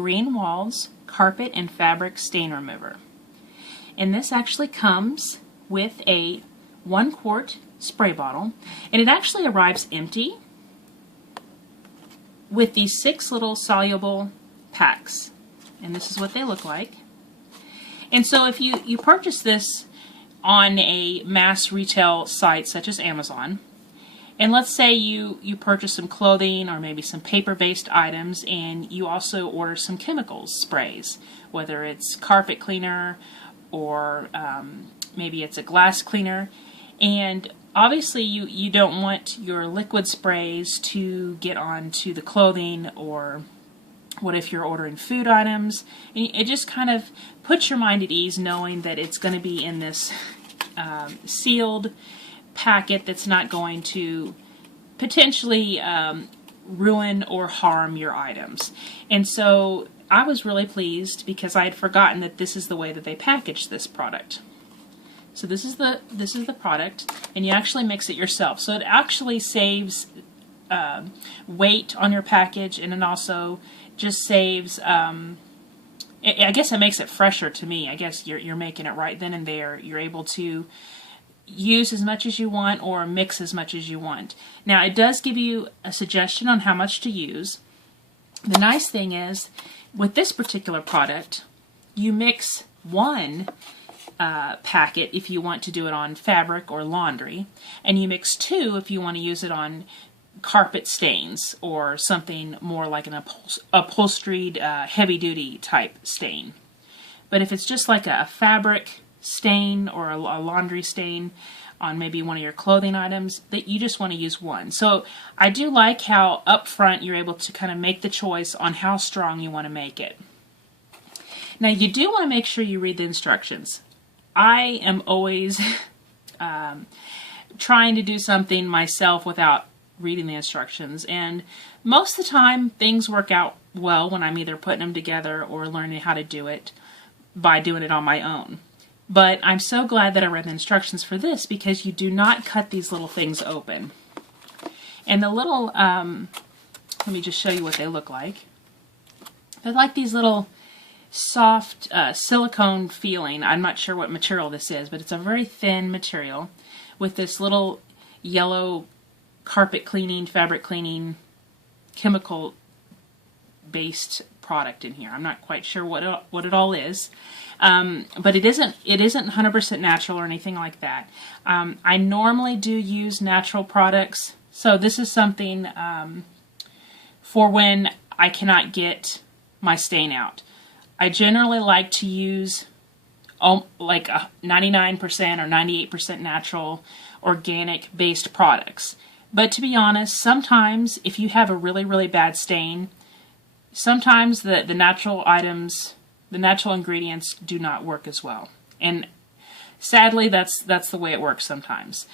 Greenwalds Carpet and Fabric Stain Remover. And this actually comes with a 1 quart spray bottle, and it actually arrives empty with these 6 little soluble packs. And this is what they look like. And so if you purchase this on a mass retail site such as Amazon, and let's say you purchase some clothing or maybe some paper-based items, and you also order some chemicals sprays, whether it's carpet cleaner or maybe it's a glass cleaner, and obviously you don't want your liquid sprays to get onto the clothing, or what if you're ordering food items. It just kind of puts your mind at ease knowing that it's going to be in this sealed packet that's not going to potentially ruin or harm your items. And so I was really pleased because I had forgotten that this is the way that they package this product. So this is the product, and you actually mix it yourself. So it actually saves weight on your package, and it also just saves, I guess it makes it fresher to me. I guess you're making it right then and there. You're able to use as much as you want or mix as much as you want. Now it does give you a suggestion on how much to use. The nice thing is with this particular product, you mix 1 packet if you want to do it on fabric or laundry, and you mix 2 if you want to use it on carpet stains or something more like an upholstered heavy-duty type stain. But if it's just like a fabric stain or a laundry stain on maybe one of your clothing items, that you just want to use 1. So I do like how up front you're able to kind of make the choice on how strong you want to make it. Now you do want to make sure you read the instructions. I am always trying to do something myself without reading the instructions, and most of the time things work out well when I'm either putting them together or learning how to do it by doing it on my own. But I'm so glad that I read the instructions for this, because you do not cut these little things open. And the little, let me just show you what they look like. They're like these little soft silicone feeling. I'm not sure what material this is, but it's a very thin material with this little yellow carpet cleaning, fabric cleaning, chemical based product in here. I'm not quite sure what it all is, but it isn't 100% natural or anything like that. I normally do use natural products, so this is something for when I cannot get my stain out. I generally like to use like 99% or 98% natural, organic based products. But to be honest, sometimes if you have a really, really bad stain, sometimes the natural items, the natural ingredients do not work as well. And sadly, that's the way it works sometimes.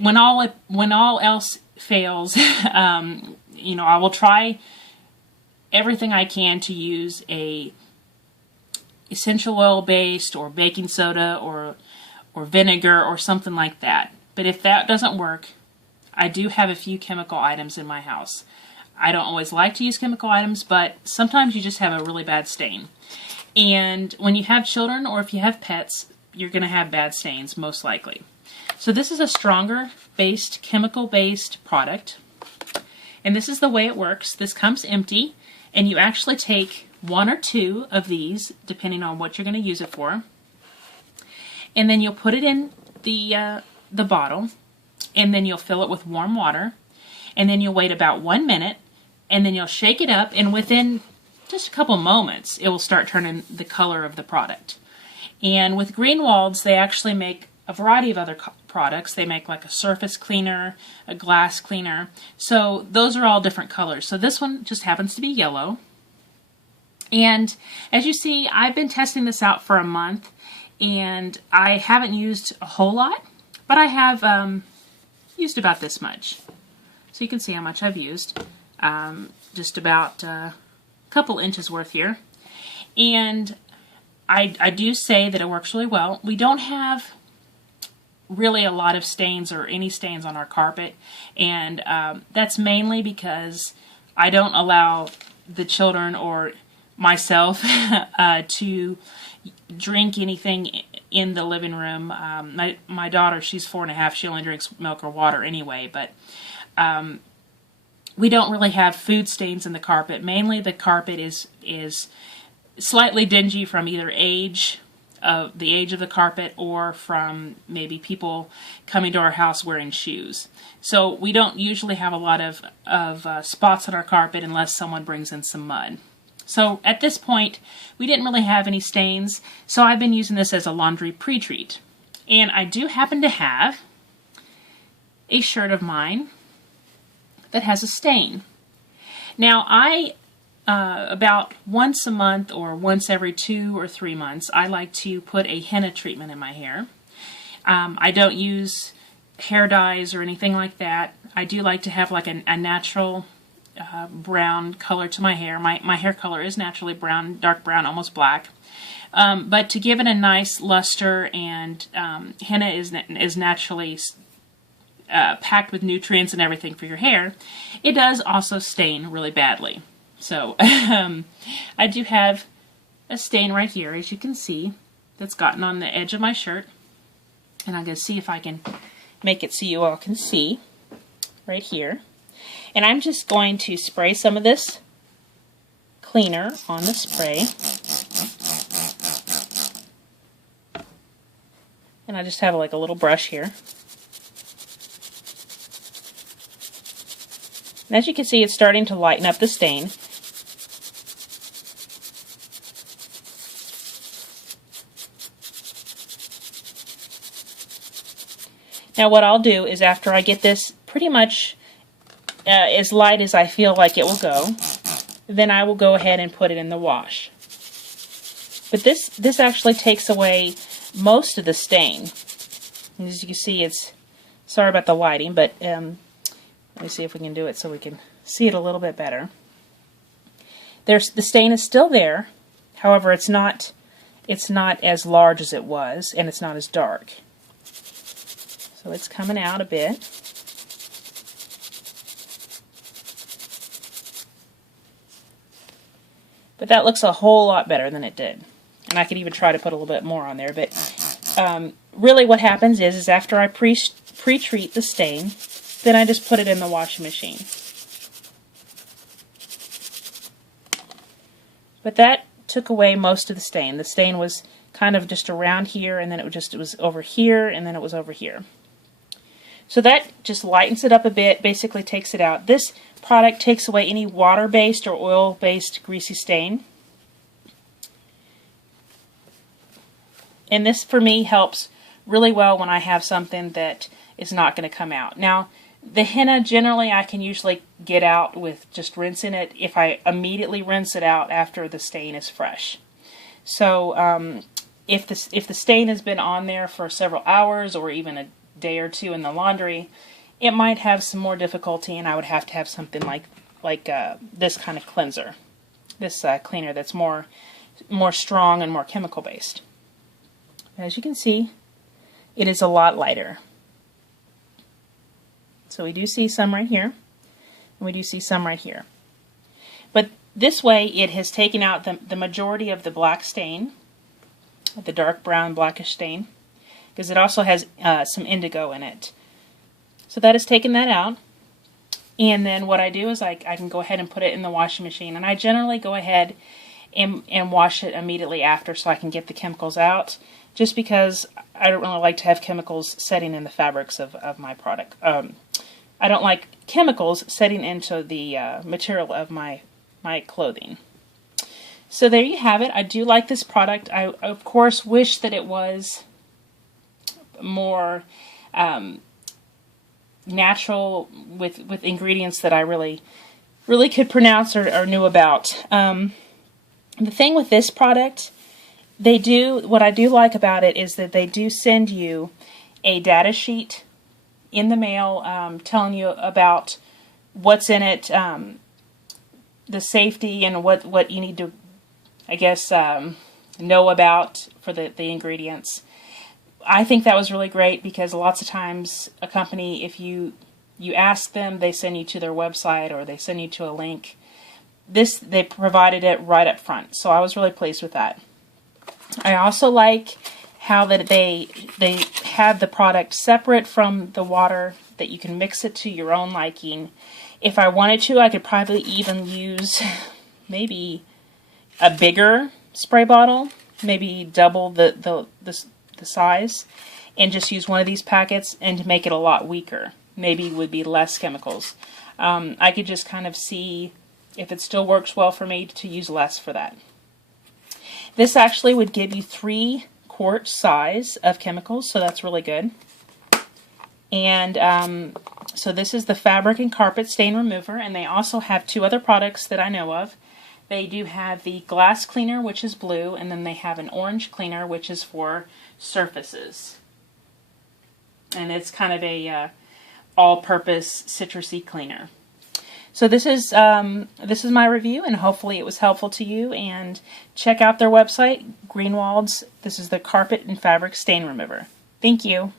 When all else fails, you know, I will try everything I can to use a essential oil based or baking soda or vinegar or something like that. But if that doesn't work, I do have a few chemical items in my house. I don't always like to use chemical items, but sometimes you just have a really bad stain. And when you have children or if you have pets, you're going to have bad stains, most likely. So this is a stronger based, chemical based product. And this is the way it works. This comes empty, and you actually take 1 or 2 of these, depending on what you're going to use it for. And then you'll put it in the bottle, and then you'll fill it with warm water, and then you'll wait about 1 minute, and then you'll shake it up, and within just a couple moments it will start turning the color of the product. And with Greenwalds, they actually make a variety of other products. They make like a surface cleaner, a glass cleaner, so those are all different colors. So this one just happens to be yellow. And as you see, I've been testing this out for a month, and I haven't used a whole lot, but I have used about this much. So you can see how much I've used. Just about a couple inches worth here. And I do say that it works really well. We don't have really a lot of stains or any stains on our carpet, and that's mainly because I don't allow the children or myself to drink anything in the living room. My daughter, she's 4.5, she only drinks milk or water anyway, but we don't really have food stains in the carpet. Mainly the carpet is slightly dingy from either the age of the carpet, or from maybe people coming to our house wearing shoes. So we don't usually have a lot of spots on our carpet unless someone brings in some mud. So at this point, we didn't really have any stains, so I've been using this as a laundry pre-treat. And I do happen to have a shirt of mine that has a stain. Now about once a month or once every 2 or 3 months, I like to put a henna treatment in my hair. I don't use hair dyes or anything like that. I do like to have like a natural brown color to my hair. My hair color is naturally brown, dark brown, almost black. But to give it a nice luster, and henna is naturally packed with nutrients and everything for your hair, it does also stain really badly. So I do have a stain right here, as you can see, that's gotten on the edge of my shirt. And I'm going to see if I can make it so you all can see right here. And I'm just going to spray some of this cleaner on the spray. And I just have like a little brush here. And as you can see, it's starting to lighten up the stain. Now what I'll do is, after I get this pretty much as light as I feel like it will go, then I will go ahead and put it in the wash. But this actually takes away most of the stain. And as you can see, it's, sorry about the lighting, but let me see if we can do it so we can see it a little bit better. The stain is still there, however it's not as large as it was, and it's not as dark. So it's coming out a bit. But that looks a whole lot better than it did. And I could even try to put a little bit more on there. But really what happens is after I pre-treat the stain, then I just put it in the washing machine. But that took away most of the stain. The stain was kind of just around here, and then it was over here, and then it was over here. So that just lightens it up a bit, basically takes it out. This product takes away any water-based or oil-based greasy stain. And this, for me, helps really well when I have something that is not going to come out. Now, the henna, generally, I can usually get out with just rinsing it if I immediately rinse it out after the stain is fresh. So if the stain has been on there for several hours or even a day or two in the laundry, it might have some more difficulty, and I would have to have something like this kind of cleanser, this cleaner that's more strong and more chemical based. As you can see, it is a lot lighter. So we do see some right here, and we do see some right here. But this way it has taken out the majority of the black stain, the dark brown blackish stain, because it also has some indigo in it. So that has taken that out. And then what I do is I can go ahead and put it in the washing machine. And I generally go ahead and wash it immediately after so I can get the chemicals out, just because I don't really like to have chemicals setting in the fabrics of my product. I don't like chemicals setting into the material of my clothing. So there you have it. I do like this product. I, of course, wish that it was more natural with ingredients that I really could pronounce or knew about. The thing with this product, what I do like about it is that they do send you a data sheet in the mail telling you about what's in it, the safety, and what you need to, I guess, know about for the ingredients. I think that was really great, because lots of times a company, if you ask them, they send you to their website or they send you to a link they provided it right up front, so I was really pleased with that. I also like how that they have the product separate from the water, that you can mix it to your own liking. If I wanted to, I could probably even use maybe a bigger spray bottle, maybe double the size, and just use one of these packets and to make it a lot weaker. Maybe it would be less chemicals. I could just kind of see if it still works well for me to use less for that. This actually would give you 3-quart size of chemicals, so that's really good. And so this is the fabric and carpet stain remover, and they also have 2 other products that I know of. They do have the glass cleaner, which is blue, and then they have an orange cleaner, which is for surfaces. And it's kind of a all-purpose citrusy cleaner. So this is my review, and hopefully it was helpful to you. And check out their website, Greenwalds. This is the carpet and fabric stain remover. Thank you.